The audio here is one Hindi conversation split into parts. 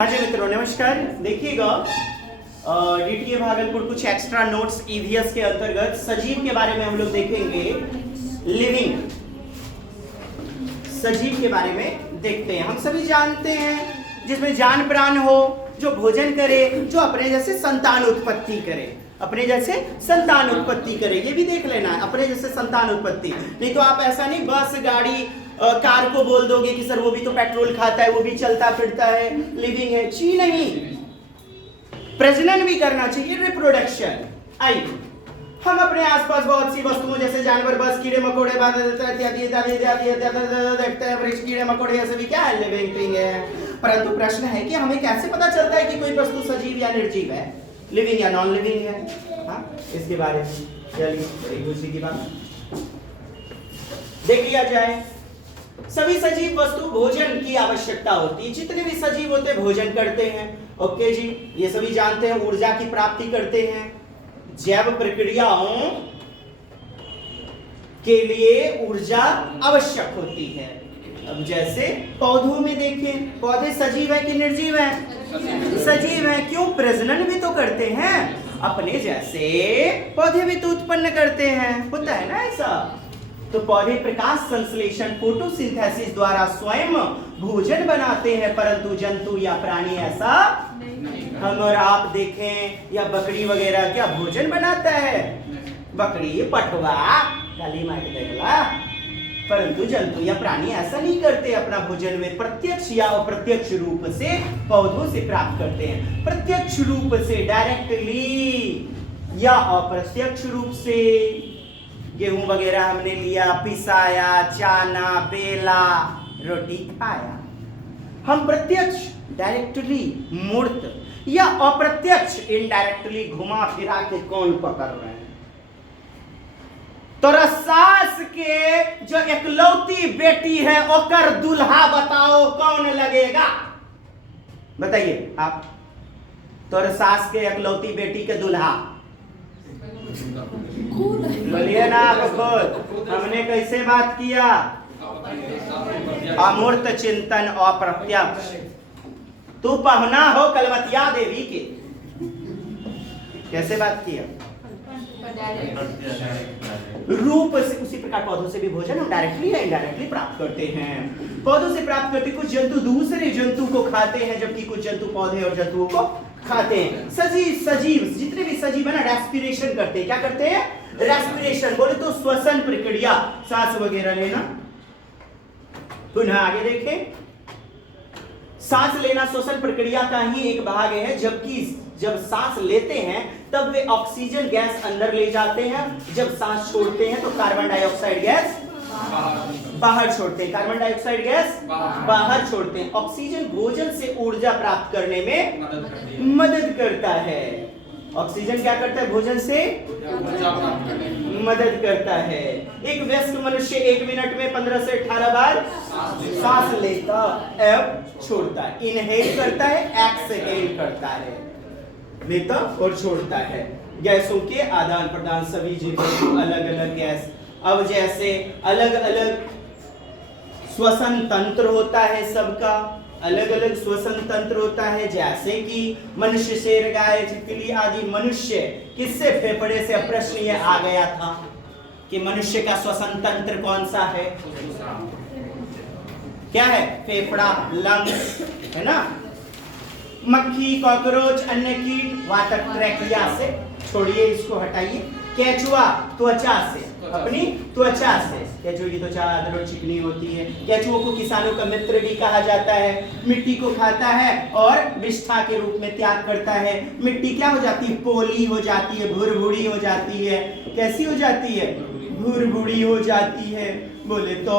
हाँ जी मित्रों नमस्कार। देखिएगा डीटीए भागलपुर कुछ एक्स्ट्रा नोट्स ईवीएस के अंतर्गत सजीव के बारे में हम लोग देखेंगे। लिविंग सजीव के बारे में देखते हैं। हम सभी जानते हैं जिसमें जान प्राण हो, जो भोजन करे, जो अपने जैसे संतान उत्पत्ति करे, अपने जैसे संतान उत्पत्ति करे। ये भी देख लेना है, अपने जैसे संतान उत्पत्ति। नहीं तो आप ऐसा नहीं बस गाड़ी कार को बोल दोगे कि सर वो भी तो पेट्रोल खाता है, वो भी चलता फिरता है, लिविंग है। जी नहीं, प्रजनन भी करना चाहिए, रिप्रोडक्शन। आई हम अपने आसपास बहुत सी वस्तुओं जैसे जानवर, बस, कीड़े मकोड़े, देखते हैं, वृक्ष, कीड़े मकोड़े, ये सभी क्या है? लिविंग थिंग है। परंतु प्रश्न है कि हमें कैसे पता चलता है कि कोई वस्तु सजीव या निर्जीव है, लिविंग या नॉन लिविंग है? हाँ, इसके बारे में चलिए बड़ी खुशी की बात देख लिया जाए। सभी सजीव वस्तु भोजन की आवश्यकता होती है। जितने भी सजीव होते हैं भोजन करते हैं। ओके जी, ये सभी जानते हैं। ऊर्जा की प्राप्ति करते हैं। जैव प्रक्रियाओं के लिए ऊर्जा आवश्यक होती है। अब जैसे पौधों में देखें, पौधे सजीव है कि निर्जीव है? सजीव है। क्यों? प्रजनन भी तो करते हैं। अपने जैसे पौधे भी तो उत्पन्न करते हैं, होता है ना ऐसा। तो पौधे प्रकाश संश्लेषण फोटोसिंथेसिस द्वारा स्वयं भोजन बनाते हैं, परंतु जंतु या प्राणी ऐसा हम और आप देखें, या बकरी वगैरह क्या भोजन बनाता है? बकरी, पटवा, गाली मार देगा। परंतु जंतु या प्राणी ऐसा नहीं करते। अपना भोजन वे प्रत्यक्ष या अप्रत्यक्ष रूप से पौधों से प्राप्त करते हैं। प्रत्यक्ष रूप से डायरेक्टली या अप्रत्यक्ष रूप से गेहूं वगैरह हमने लिया, पिसाया, चाना, बेला, रोटी खाया। हम प्रत्यक्ष डायरेक्टली मूर्त या अप्रत्यक्ष इनडायरेक्टली घुमा फिरा के कौन पकड़ रहे हैं? तो सास के जो एकलौती बेटी है ओकर दुल्हा बताओ कौन लगेगा? बताइए आप। तो सास के एकलौती बेटी के दुल्हा बोलिए ना आप खुद। हमने कैसे बात किया? अमूर्त चिंतन अप्रत्यक्ष। तू पहना हो कलवतिया देवी के। कैसे बात किया? रूप से। उसी प्रकार पौधों से भी भोजन हम डायरेक्टली या इनडायरेक्टली प्राप्त करते हैं। पौधों से प्राप्त करते, कुछ जंतु दूसरे जंतु को खाते हैं, जबकि कुछ जंतु पौधे और जंतुओं को खाते हैं। सजीव जितने भी सजीव है ना, रेस्पिरेशन करते हैं। क्या करते हैं? रेस्पिरेशन। बोले तो श्वसन प्रक्रिया, सांस वगैरह लेना। पुनः आगे देखें, सांस लेना श्वसन प्रक्रिया का ही एक भाग है। जबकि जब सांस लेते हैं तब वे ऑक्सीजन गैस अंदर ले जाते हैं, जब सांस छोड़ते हैं तो कार्बन डाइऑक्साइड गैस बाहर छोड़ते हैं। कार्बन डाइऑक्साइड गैस बाहर छोड़ते हैं। ऑक्सीजन भोजन से ऊर्जा प्राप्त करने में मदद करता है। ऑक्सीजन क्या करता है? भोजन से मदद करता है। एक वयस्क मनुष्य 1 मिनट में 15 से 18 बार सांस लेता एवं छोड़ता है। इनहेल करता है, एक्सहेल करता है, लेता और छोड़ता है। गैसों के आदान प्रदान, सभी जीवों अलग अलग गैस। अब जैसे अलग अलग श्वसन तंत्र होता है, सबका अलग अलग श्वसन तंत्र होता है। जैसे कि मनुष्य, शेर, गाय, छिपकली आदि। मनुष्य किससे? फेफड़े से। प्रश्न ये आ गया था कि मनुष्य का श्वसन तंत्र कौन सा है? क्या है? फेफड़ा, लंग्स, है ना। मक्खी, कॉकरोच, अन्य कीट वातक ट्रैकिया से। छोड़िए, इसको हटाइए। केचुआ त्वचा से, अपनी त्वचा से। केचुए की त्वचा अदर चिकनी होती है। केचुओं को किसानों का मित्र भी कहा जाता है। मिट्टी को खाता है और विष्ठा के रूप में त्याग करता है। मिट्टी क्या हो जाती है? पोली हो जाती है, भुरभुरी हो जाती है। कैसी हो जाती है? भुरभुरी हो जाती है। बोले तो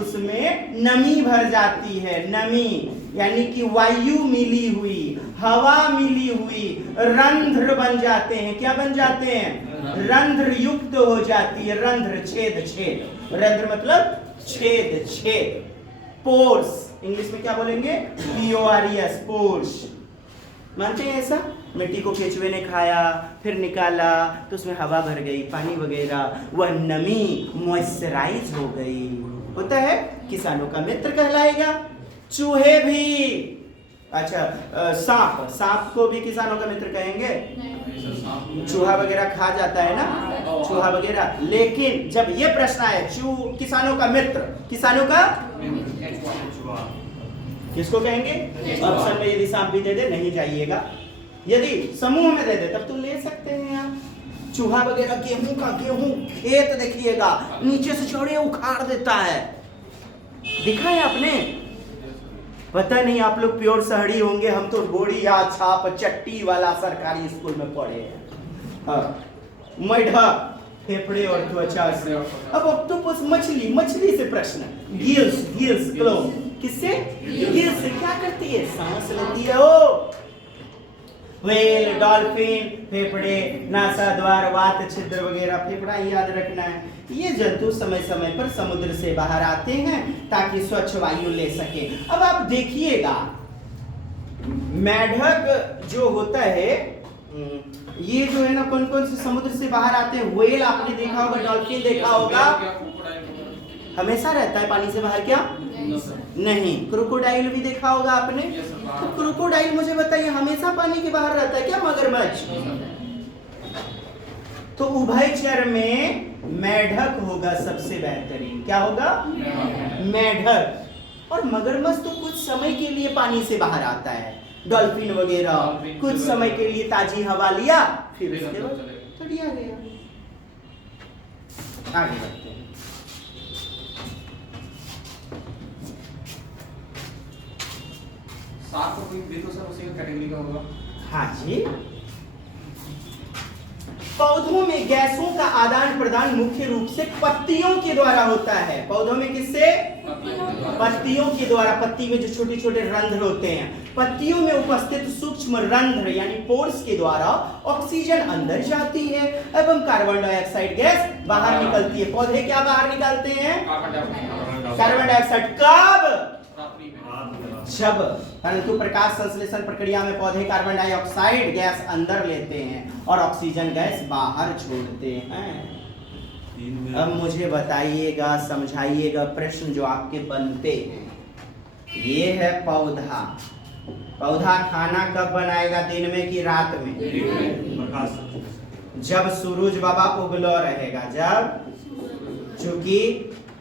उसमें नमी भर जाती है। नमी यानी कि वायु मिली हुई, हवा मिली हुई, रंध्र बन जाते हैं। क्या बन जाते हैं? रंध्र युक्त हो जाती है। रंध्र, छेद, छेद। रंध्र मतलब छेद, छेद। पोर्स, इंग्लिश में क्या बोलेंगे? PORES, pores. मानते हैं ऐसा? मिट्टी को केचुए ने खाया, फिर निकाला तो उसमें हवा भर गई, पानी वगैरह, वह नमी मॉइस्चराइज हो गई। होता है, किसानों का मित्र कहलाएगा। चूहे भी अच्छा सांप, सांप को भी किसानों का मित्र कहेंगे? चूहा वगैरह खा जाता है ना, चूहा वगैरह। लेकिन जब ये प्रश्न आए किसानों का मित्र, किसानों का किसको कहेंगे? ऑप्शन में यदि सांप भी दे दे नहीं जाइएगा, यदि समूह में दे दे तब तो ले सकते हैं आप। चूहा वगैरह गेहूं खेत देखिएगा नीचे से चढ़े उखाड़ देता है, दिखा है आपने? पता नहीं आप लोग प्योर शहरी होंगे, हम तो बोरिया छाप चट्टी वाला सरकारी स्कूल में पढ़े हैं। मैढा फेफड़े और त्वचा से। अब ऑक्टोपस मछली से प्रश्न, गिल्स क्लो, किससे? गिल्स से क्या करती है? सांस लेती है। ओ व्हेल, डॉल्फिन फेफड़े, नासाद्वार, वात छिद्र वगैरह, फेफड़ा याद रखना है। ये जंतु समय समय पर समुद्र से बाहर आते हैं ताकि स्वच्छ वायु ले सके। अब आप देखिएगा मेढक जो होता है, ये जो है ना कौन कौन से समुद्र से बाहर आते हैं? व्हेल आपने देखा होगा, डॉल्फिन देखा होगा, हमेशा रहता है पानी से बाहर क्या? नहीं। क्रोकोडाइल भी देखा होगा आपने? तो क्रोकोडाइल मुझे बताइए हमेशा पानी के बाहर रहता है क्या? मगरमच्छ? तो उभयचर में मेढक होगा सबसे बेहतरीन। क्या होगा? मेढक। और मगरमच्छ तो कुछ समय के लिए पानी से बाहर आता है, डॉल्फिन वगैरह कुछ समय के लिए ताजी हवा लिया, फिर उसके बाद चढ़िया गया। आगे बढ़ते हैं। सांप को भी तो सर उसी कैटेगरी का होगा। हाँ जी। पौधों में गैसों का आदान प्रदान मुख्य रूप से पत्तियों के द्वारा होता है। पौधों में किससे? पत्तियों के द्वारा। पत्ती में जो छोटे छोटे रंध्र होते हैं, पत्तियों में उपस्थित सूक्ष्म रंध्र यानी पोर्स के द्वारा ऑक्सीजन अंदर जाती है एवं कार्बन डाइऑक्साइड गैस बाहर निकलती है। पौधे क्या बाहर निकालते हैं? Carbon dioxide. कब? जब, परंतु प्रकाश संश्लेषण प्रक्रिया में पौधे कार्बन डाइऑक्साइड गैस अंदर लेते हैं और ऑक्सीजन गैस बाहर छोड़ते हैं। अब मुझे बताइएगा, समझाइएगा प्रश्न जो आपके बनते हैं। ये है पौधा, पौधा खाना कब बनाएगा? दिन में कि रात में? जब सूरज बाबा उगलो रहेगा, जब, चूंकि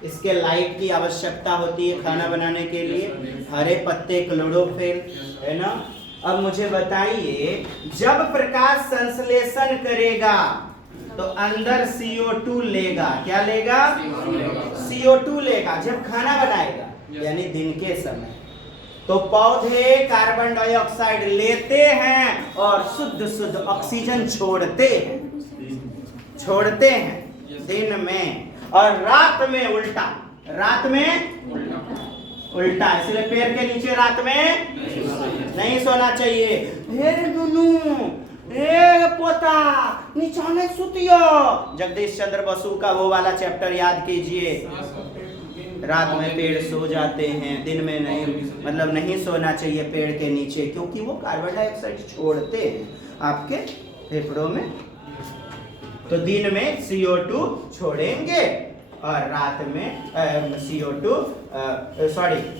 इसके लाइट की आवश्यकता होती है खाना बनाने के लिए, हरे पत्ते क्लोरोफिल है ना। अब मुझे बताइए जब प्रकाश संश्लेषण करेगा तो अंदर CO2 लेगा। क्या लेगा? CO2 लेगा। जब खाना बनाएगा यानी दिन के समय तो पौधे कार्बन डाइऑक्साइड लेते हैं और शुद्ध ऑक्सीजन छोड़ते हैं दिन में, और रात में उल्टा, रात में उल्टा। इसलिए पैर के नीचे रात में नहीं सोना चाहिए। पोता नीचा नहीं सुतियो। जगदीश चंद्र बसु का वो वाला चैप्टर याद कीजिए। रात में पेड़ सो जाते हैं, दिन में नहीं, मतलब नहीं सोना चाहिए पेड़ के नीचे, क्योंकि वो कार्बन डाइऑक्साइड छोड़ते हैं आपके फेफड़ों में। तो दिन में CO2 छोड़ेंगे और रात में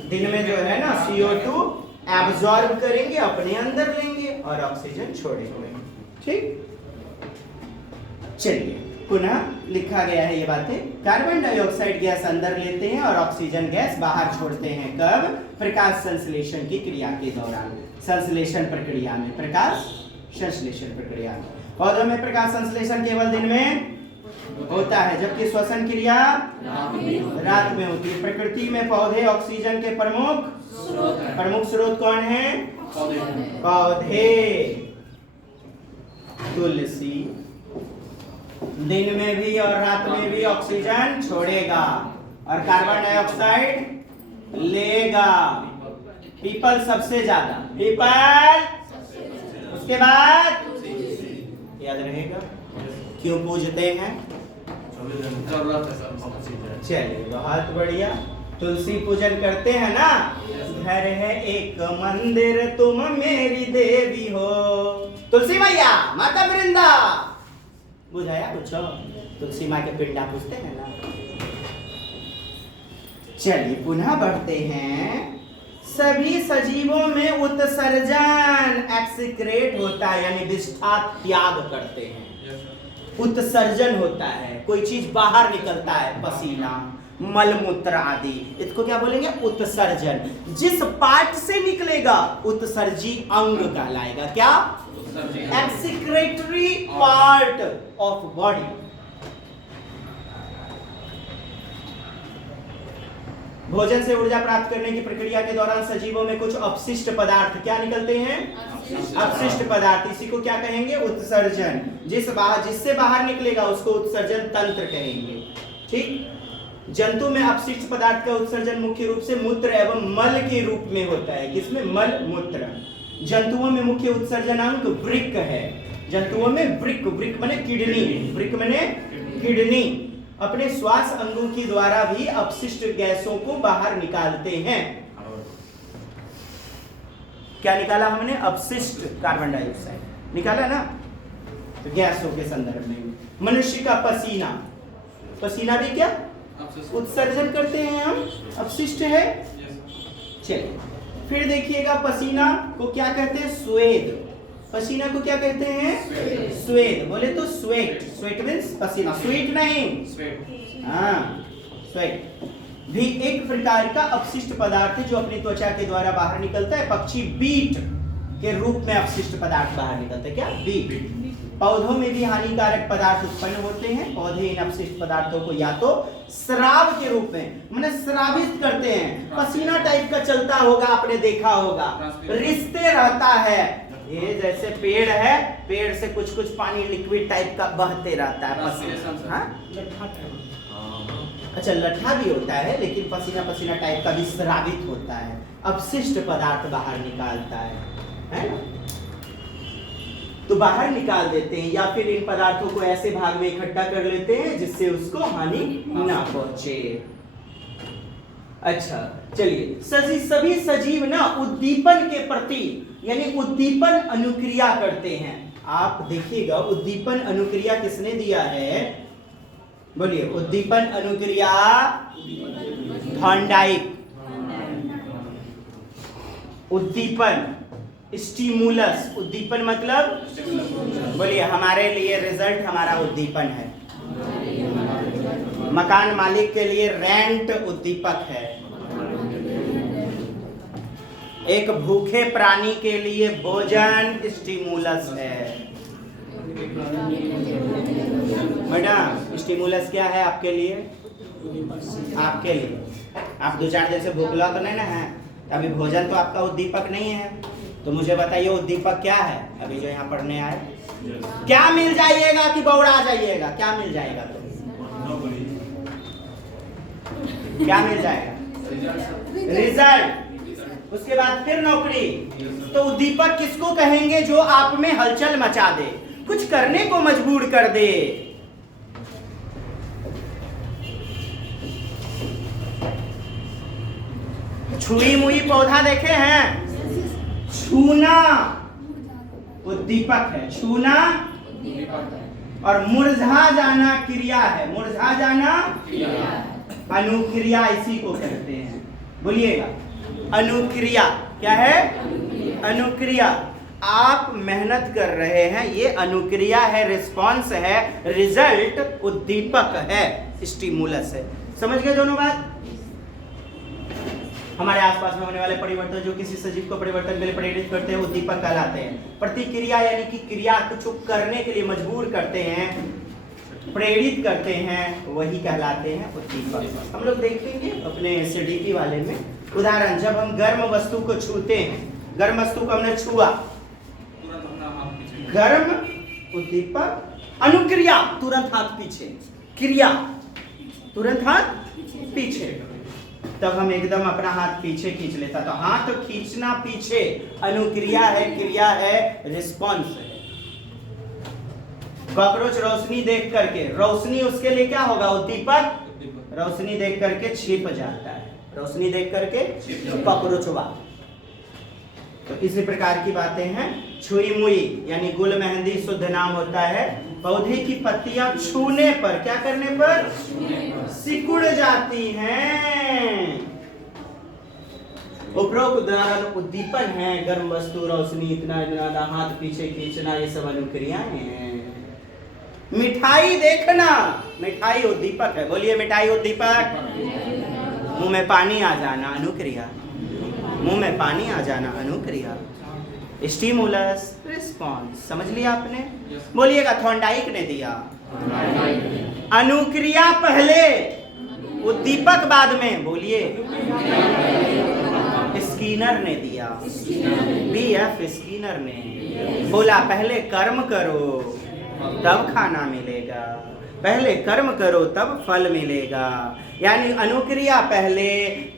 दिन में जो है ना CO2 एब्जॉर्ब करेंगे, अपने अंदर लेंगे और ऑक्सीजन छोड़ेंगे। ठीक, चलिए पुनः लिखा गया है ये बातें। कार्बन डाइऑक्साइड गैस अंदर लेते हैं और ऑक्सीजन गैस बाहर छोड़ते हैं। कब? प्रकाश संश्लेषण की क्रिया के दौरान, संश्लेषण प्रक्रिया में, प्रकाश संश्लेषण प्रक्रिया में। पौधों में प्रकाश संश्लेषण केवल दिन में होता है, जबकि श्वसन क्रिया रात में होती है। प्रकृति में पौधे ऑक्सीजन के प्रमुख स्रोत कौन है? पौधे। तुलसी दिन में भी और रात में भी ऑक्सीजन छोड़ेगा और कार्बन डाइऑक्साइड लेगा। पीपल सबसे ज्यादा, पीपल, उसके बाद याद रहेगा क्यों पूजते हैं? चलिए बहुत बढ़िया। तुलसी पूजन करते हैं ना। घर है एक मंदिर तुम मेरी देवी हो। तुलसी मैया, माता वृंदा, बुझाया कुछ? तुलसी माँ के पिंडा पूछते हैं ना। चलिए पुनः बढ़ते हैं। सभी सजीवों में उत्सर्जन एक्सीक्रेट होता है, यानी विष्ठा त्याग करते हैं। उत्सर्जन होता है, कोई चीज बाहर निकलता है, पसीना, मलमूत्र आदि, इसको क्या बोलेंगे? उत्सर्जन। जिस पार्ट से निकलेगा उत्सर्जी अंग कहलाएगा। क्या? एक्सीक्रेटरी पार्ट ऑफ बॉडी। भोजन से ऊर्जा प्राप्त करने की प्रक्रिया के दौरान सजीवों में कुछ अपशिष्ट पदार्थ क्या निकलते हैं? अपशिष्ट पदार्थ। इसी को क्या कहेंगे? उत्सर्जन। जिससे बाहर निकलेगा उसको उत्सर्जन तंत्र कहेंगे। ठीक। जंतु में अपशिष्ट पदार्थ का उत्सर्जन मुख्य रूप से मूत्र एवं मल के रूप में होता है। किसमें? मल, मूत्र। जंतुओं में मुख्य उत्सर्जन अंग वृक्क है। जंतुओं में वृक्क, वृक्क माने किडनी, वृक्क माने किडनी अपने श्वास अंगों के द्वारा भी अपशिष्ट गैसों को बाहर निकालते हैं। क्या निकाला हमने? अपशिष्ट कार्बन डाइऑक्साइड निकाला ना, तो गैसों के संदर्भ में। मनुष्य का पसीना, पसीना भी क्या उत्सर्जन करते हैं हम, अपशिष्ट है। चलिए फिर देखिएगा, पसीना को क्या कहते हैं? स्वेद। पसीना को क्या कहते हैं? स्वेद। बोले तो स्वेट, स्वेट मीन्स पसीना, स्वीट नहीं, हाँ स्वेट भी एक प्रकार का अपशिष्ट पदार्थ है जो अपनी त्वचा के द्वारा बाहर निकलता है। पक्षी बीट के रूप में अपशिष्ट पदार्थ बाहर निकलते हैं। क्या? बीट। पौधों में भी हानिकारक पदार्थ उत्पन्न होते हैं। पौधे इन अपशिष्ट पदार्थों को या तो स्राव के रूप में माने स्रावित करते हैं। पसीना टाइप का चलता होगा, आपने देखा होगा, रिश्ते रहता है। ये जैसे पेड़ है, पेड़ से कुछ कुछ पानी लिक्विड टाइप का बहते रहता है पसीना। अच्छा, लट्ठा भी होता है, लेकिन पसीना पसीना टाइप का भी स्रावित होता है, अपशिष्ट पदार्थ बाहर निकालता है ना? तो बाहर निकाल देते हैं या फिर इन पदार्थों को ऐसे भाग में इकट्ठा कर लेते हैं जिससे उसको हानि ना पहुंचे। अच्छा चलिए, सभी सजीव ना उद्दीपन के प्रति यानी उद्दीपन अनुक्रिया करते हैं। आप देखिएगा, उद्दीपन अनुक्रिया किसने दिया है? बोलिए, उद्दीपन अनुक्रिया थॉर्नडाइक। उद्दीपन स्टिमुलस, उद्दीपन मतलब बोलिए, हमारे लिए रिजल्ट हमारा उद्दीपन है। मकान मालिक के लिए रेंट उद्दीपक है। एक भूखे प्राणी के लिए भोजन स्टिमुलस है। मैडम, स्टिमुलस क्या है आपके लिए? आपके लिए आप 2-4 दिन से भूखला तो नहीं ना है, अभी भोजन तो आपका उद्दीपक नहीं है। तो मुझे बताइए उद्दीपक क्या है? अभी जो यहाँ पढ़ने आए, क्या मिल जाइएगा कि बौड़ा जाइएगा? क्या मिल जाएगा? तो क्या मिल जाएगा? रिजल्ट। उसके बाद फिर नौकरी। तो उद्दीपक किसको कहेंगे? जो आप में हलचल मचा दे, कुछ करने को मजबूर कर दे। छुई मुई पौधा देखे हैं? छूना उद्दीपक है, छूना। और मुरझा जाना क्रिया है। मुरझा जाना अनुक्रिया, इसी को कहते हैं। बोलिएगा, अनुक्रिया। क्या है? अनुक्रिया। आप मेहनत कर रहे हैं, ये अनुक्रिया है, रिस्पॉन्स है, रिजल्ट उद्दीपक है, स्टिमुलस है। समझ गए दोनों बात? हमारे आसपास में होने वाले परिवर्तन जो किसी सजीव को परिवर्तन के लिए प्रेरित करते हैं, उद्दीपक कहलाते हैं। प्रतिक्रिया यानी कि क्रिया कुछ करने के लिए मजबूर करते हैं, प्रेरित करते हैं, वही कहलाते हैं उद्दीपक। हम लोग देखेंगे अपने एसिडिटी वाले में उदाहरण, जब हम गर्म वस्तु को छूते हैं, गर्म वस्तु को हमने छुआ, गर्म उद्दीपक, अनुक्रिया तुरंत हाथ पीछे, क्रिया तुरंत हाथ पीछे, तब हम एकदम अपना हाथ पीछे खींच लेता। तो हाथ खींचना पीछे अनुक्रिया है, क्रिया है, रिस्पॉन्स है। कॉकरोच रोशनी देख करके, रोशनी उसके लिए क्या होगा? उद्दीपक। रोशनी देख करके छिप जाता है, रोशनी देख करके कॉकरोचवा। तो इसी प्रकार की बातें हैं। छुई मुई यानी गुल मेहंदी शुद्ध नाम होता है। पौधे की पत्तियां छूने पर, क्या करने पर? सिकुड़ जाती हैं। उपरोक्त उदाहरण उद्दीपन है, गर्म वस्तु, रोशनी, इतना इतना, हाथ पीछे खींचना, ये सब अनुक्रियाएं हैं। मिठाई देखना, मिठाई उद्दीपक है, बोलिए मिठाई उद्दीपक। मुंह में पानी आ जाना अनुक्रिया, मुंह में पानी आ जाना अनुक्रिया। स्टिमुलस रिस्पॉन्स, समझ लिया आपने? बोलिएगा थॉर्नडाइक ने दिया अनुक्रिया पहले, उद्दीपक बाद में, बोलिए। स्किनर ने दिया, बीएफ स्किनर ने बोला पहले कर्म करो तब खाना मिलेगा, पहले कर्म करो तब फल मिलेगा। यानी अनुक्रिया पहले,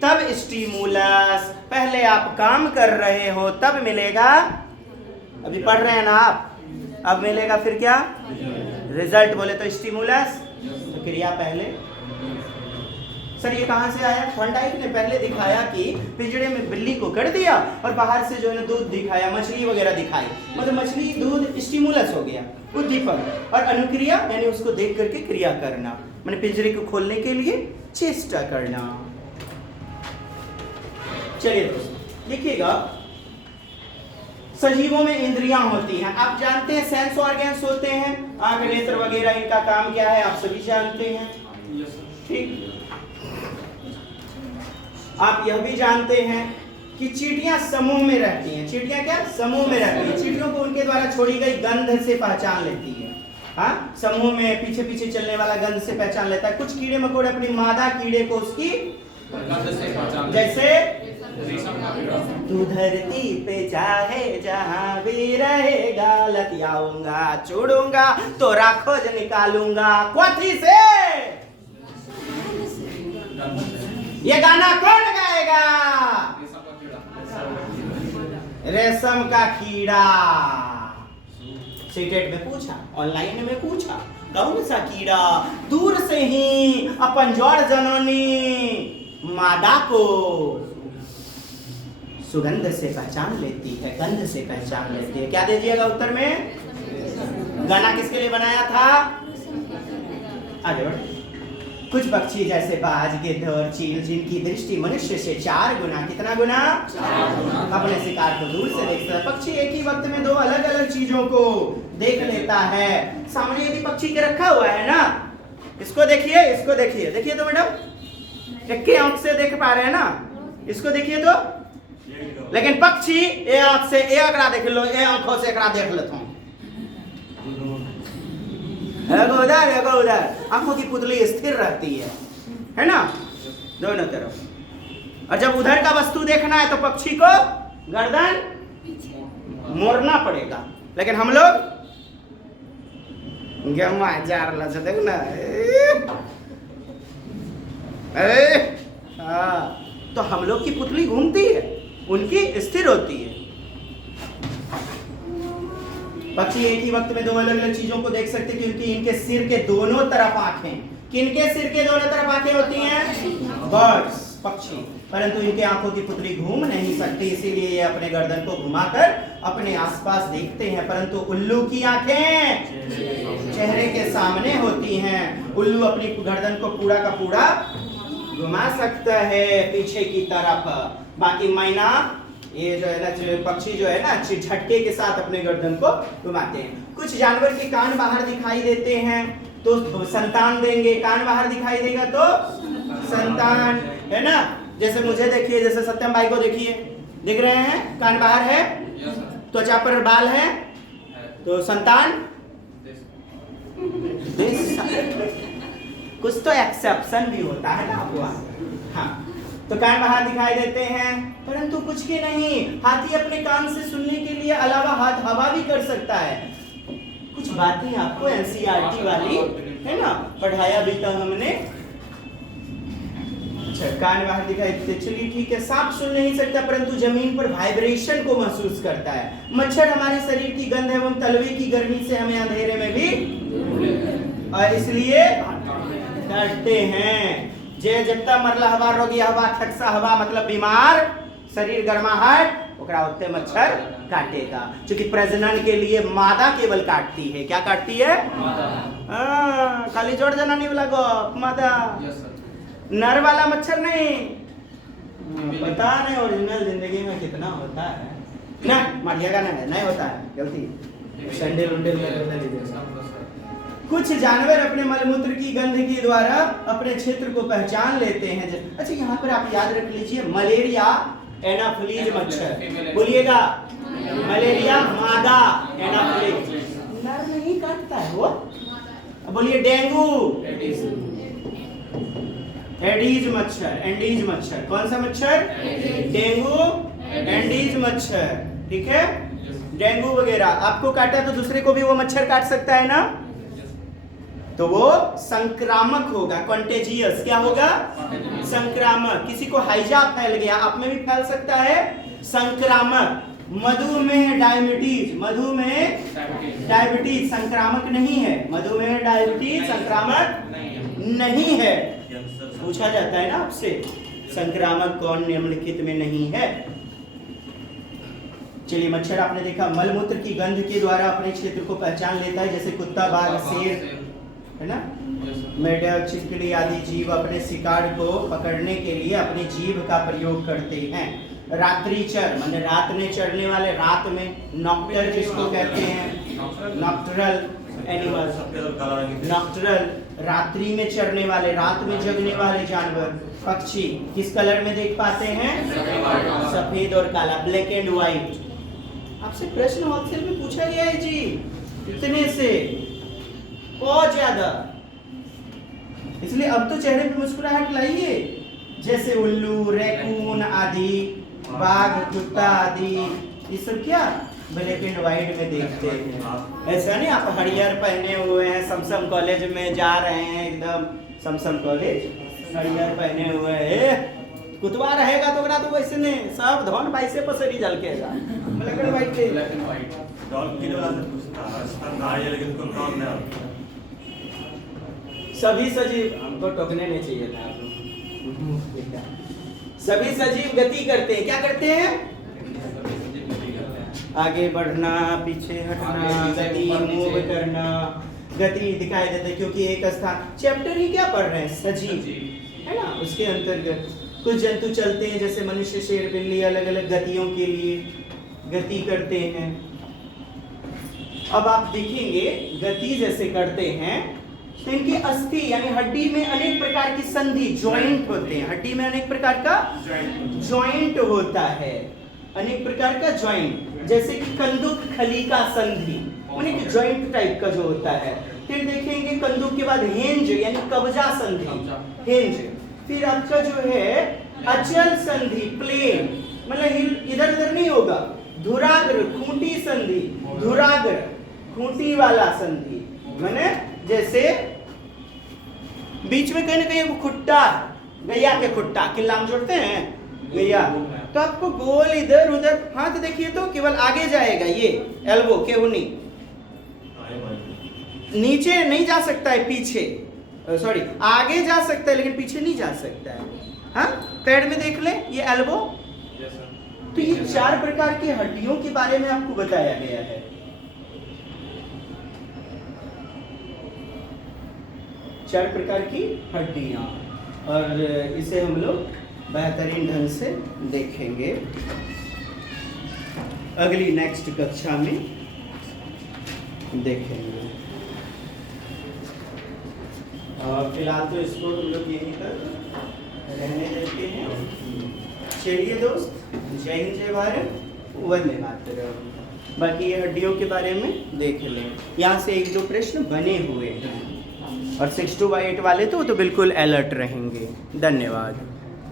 तब स्टिमुलस, पहले आप काम कर रहे हो तब मिलेगा, अभी पढ़ रहे हैं ना आप, अब मिलेगा फिर क्या? रिजल्ट। बोले तो स्टिमुलस, तो क्रिया पहले। सर ये कहाँ से आया? थॉर्नडाइक ने पहले दिखाया कि पिंजरे में बिल्ली को कर दिया और बाहर से जो है ना दूध दिखाया, मछली वगैरह दिखाई, मतलब मछली दूध स्टिमुलस हो गया, उद्दीपक। और अनुक्रिया यानी उसको देख करके क्रिया करना, मैंने पिंजरे को खोलने के लिए चेष्टा करना। चलिए दोस्तों देखिएगा, सजीवों में इंद्रियां होती हैं, आप जानते हैं सेंस ऑर्गन्स होते हैं, आंख, नेत्र वगैरह, इनका काम क्या है आप सभी जानते हैं, ठीक। आप यह भी जानते हैं कि चींटियां समूह में रहती हैं। चींटियां क्या? समूह में रहती हैं। चींटियों को उनके द्वारा छोड़ी गई गंध से पहचान लेती है। हाँ, समूह में पीछे पीछे चलने वाला गंध से पहचान लेता है। कुछ कीड़े मकोड़े अपनी मादा कीड़े को उसकी गंध से पहचान, जैसे तू धरती पे चाहे जहां भी रहेगा, लतियाऊंगा छोड़ूंगा तो राखोज निकालूंगा, क्वाथी से। ये गाना कौन गाएगा? रेशम का कीड़ा। सीटेट में पूछा, ऑनलाइन में पूछा, कौन सा कीड़ा दूर से ही अपन जड़ जननी मादा को सुगंध से पहचान लेती है, गंध से पहचान लेती है। क्या दे दिएगा उत्तर में? गाना किसके लिए बनाया था? आगे बढ़। कुछ पक्षी जैसे बाज, गिद्ध और चील, जिनकी दृष्टि मनुष्य से 4 गुना, कितना गुना? 4 गुना अपने शिकार को दूर से देखता है। पक्षी एक ही वक्त में 2 अलग अलग चीजों को देख लेता है। सामने यदि पक्षी के रखा हुआ है ना, इसको देखिए, इसको देखिए, देखिए तो मैडम, एक ही आंख से देख पा रहे हैं ना, इसको देखिए तो। लेकिन पक्षी ए आंख से ए अगरा देख लो, ए आंखों से एकरा देख लेता हूं, एगो उधर एगो उधर, आंखों की पुतली स्थिर रहती है ना, दोनों तरफ। और जब उधर का वस्तु देखना है तो पक्षी को गर्दन मोड़ना पड़ेगा। लेकिन हम लोग देखो ना, तो हम लोग की पुतली घूमती है, उनकी स्थिर होती है। पक्षी एक ही वक्त में 2 अलग अलग चीजों को देख सकते क्योंकि इनके सिर के दोनों तरफ आंखें, किनके सिर के दोनों तरफ आंखें होती हैं? बर्ड्स, पक्षी। परंतु इनके आंखों की पुतली घूम नहीं सकती, इसीलिए ये अपने गर्दन को घुमाकर अपने आसपास देखते हैं। परंतु उल्लू की आंखें चेहरे के सामने होती हैं। उल्लू अपनी गर्दन को पूरा का पूरा घुमा सकता है पीछे की तरफ। बाकी मैना, ये जो है ना, पक्षी जो है ना, झटके के साथ अपने गर्दन को घुमाते हैं। कुछ जानवर के कान बाहर दिखाई देते हैं तो संतान देंगे, कान बाहर दिखाई देगा तो संतान, है ना। जैसे मुझे देखिए, जैसे सत्यम भाई को देखिए, दिख रहे हैं, कान बाहर है, त्वचा पर बाल है, तो संतान। कुछ तो एक्सेप्शन भी होता है ना आपको। हाँ, तो कान बाहर दिखाई देते हैं, परंतु कुछ के नहीं। हाथी अपने कान से सुनने के लिए अलावा हाथ हवा भी कर सकता है। कुछ बातें आपको एनसीईआरटी वाली, है ना, पढ़ाया भी था हमने। अच्छा, कान बाहर दिखाई देते, चलिए ठीक है। सांप सुन नहीं सकता परंतु जमीन पर वाइब्रेशन को महसूस करता है। मच्छर हमारे शरीर की गंध एवं तलवे की गर्मी से हमें अंधेरे में भी, और इसलिए डरते हैं। जे जितना मरला हवा, रोगी हवा, ठकसा हवा, मतलब बीमार, शरीर गर्माहट, ओकरा उतने मच्छर काटेगा। क्योंकि प्रजनन के लिए मादा केवल काटती है। क्या काटती है? खाली जोड़ जननी वाला गो मादा, नर वाला मच्छर नहीं। पता नहीं ओरिजिनल जिंदगी में कितना होता है ना, मारिया का नहीं होता है, गलती सैंडल उंडल कुछ जानवर अपने मलमूत्र की गंध के द्वारा अपने क्षेत्र को पहचान लेते हैं। अच्छा यहाँ पर आप याद रख लीजिए, मलेरिया एनाफिलीज मच्छर, बोलिएगा मलेरिया मादा एनाफिलीज, नर नहीं काटता है वो। बोलिए डेंगू एडीज मच्छर, एंडीज मच्छर, कौन सा मच्छर? डेंगू एंडीज मच्छर, ठीक है। डेंगू वगैरह आपको काटा तो दूसरे को भी वो मच्छर काट सकता है ना, तो वो संक्रामक होगा, कॉन्टेजियस। क्या होगा? संक्रामक। किसी को हैजा फैल गया, आप में भी फैल सकता है, संक्रामक। मधुमेह डायबिटीज, मधुमेह डायबिटीज संक्रामक नहीं है, मधुमेह डायबिटीज संक्रामक नहीं है। पूछा जाता है ना आपसे, संक्रामक कौन निम्नलिखित में नहीं है। चलिए, मच्छर आपने देखा मलमूत्र की गंध के द्वारा अपने क्षेत्र को पहचान लेता है, जैसे कुत्ता, बाघ, शेर, है ना, मेढक, छिपकली आदि जीव अपने शिकार को पकड़ने के लिए अपनी जीभ का प्रयोग करते हैं। रात्रिचर माने रात में चरने वाले, रात में नॉक्टर जिसको कहते हैं, नॉक्टरल एनिमल, नॉक्टरल रात्रि में चरने वाले, रात में जगने वाले जानवर। पक्षी किस कलर में देख पाते हैं? सफेद और काला, ब्लैक एंड व्हाइट। आपसे प्रश्न हॉस्टल में पूछा गया है जी, इतने से बहुत ज्यादा, इसलिए अब तो चेहरे पे मुस्कुराहट लाइए। जैसे उल्लू, रैकून आदि, बाघ, कुत्ता आदि, ये सब क्या ब्लैक एंड व्हाइट में देखते हैं। ऐसा नहीं आप हरियर पहने हुए हैं, समसम कॉलेज में जा रहे हैं, एकदम समसम कॉलेज हरियर पहने हुए हैं, कुतवा रहेगा तो वैसे ने सब धन पैसे पर से रिजल्ट केगा ब्लैक एंड व्हाइट के, ब्लैक एंड व्हाइट डॉल्फिन वाला से पूछता है, स्तनधारी है लेकिन उसको कौन नहीं आता। सभी सजीव, हमको टोकने नहीं चाहिए था आप लोग। सभी सजीव गति करते हैं, क्या करते हैं? आगे बढ़ना, पीछे हटना, गति मूव करना, गति दिखाई देता है, क्योंकि एक स्थान, चैप्टर ही क्या पढ़ रहे हैं? सजीव, है ना। उसके अंतर्गत कुछ जंतु चलते हैं, जैसे मनुष्य, शेर, बिल्ली, अलग अलग गतियों के लिए गति करते हैं। अब आप देखेंगे गति जैसे करते हैं तो इनकी अस्थि यानी हड्डी में अनेक प्रकार की संधि, ज्वाइंट होते हैं। हड्डी में अनेक प्रकार का ज्वाइंट होता है, अनेक प्रकार का ज्वाइंट, जैसे कि कंदुक खलिका संधि, अनेक ज्वाइंट टाइप का जो होता है। फिर देखेंगे कंदुक के बाद हेंज यानी कब्जा संधि, हेंज। फिर आपका जो है अचल संधि, प्लेन, मतलब इधर उधर नहीं होगा। धुराग्र, खूंटी संधि, धुराग्र खूंटी वाला संधि, माने जैसे बीच में कहीं ना कहीं खुट्टा, गैया के खुट्टा किल्ला में जोड़ते हैं गैया, तो आपको गोल इधर उधर हाथ देखिए तो केवल आगे जाएगा, ये एल्बो केहुनी नीचे नहीं जा सकता है, पीछे सॉरी आगे जा सकता है लेकिन पीछे नहीं जा सकता है। हाँ, पैर में देख लें ये एल्बो। तो ये 4 प्रकार की हड्डियों के बारे में आपको बताया गया है। चार प्रकार की हड्डियां, और इसे हम लोग बेहतरीन ढंग से देखेंगे अगली नेक्स्ट कक्षा में देखेंगे। और फिलहाल तो इसको हम लोग यहीं पर रहने देते हैं। चलिए दोस्त, जय हिंद, जय भारत, वंदे मातरम। बाकी ये हड्डियों के बारे में देख लें, यहाँ से 1-2 प्रश्न बने हुए हैं, और 6 to 8 वाले तो बिल्कुल अलर्ट रहेंगे। धन्यवाद।